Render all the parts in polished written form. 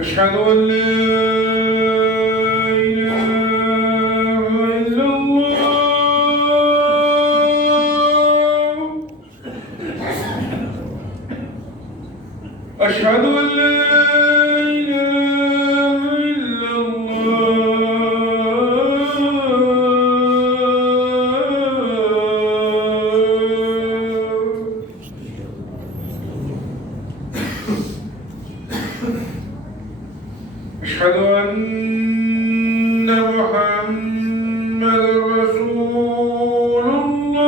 أشهد أن لا إله إلا الله. أشهد أن لا إله إلا الله. أشهد أن محمدًا رسول الله.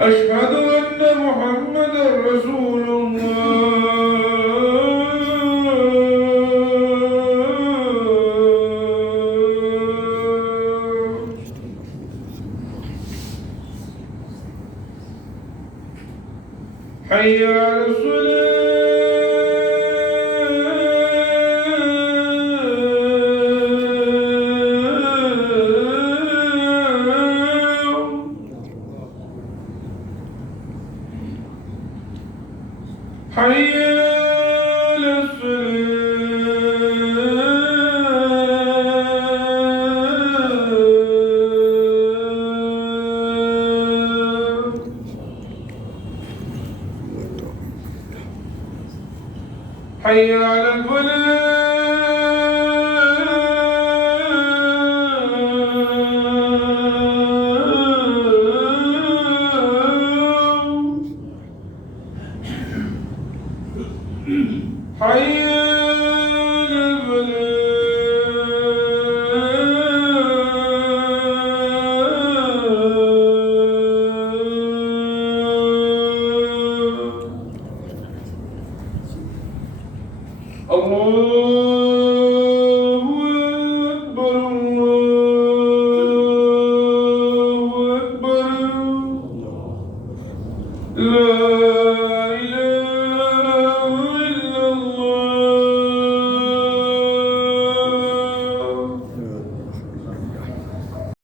أشهد أن محمدًا رسول الله. حي على الصلاة. حي على الصلاة. حي على الفلاح. حي على الفلاح. الله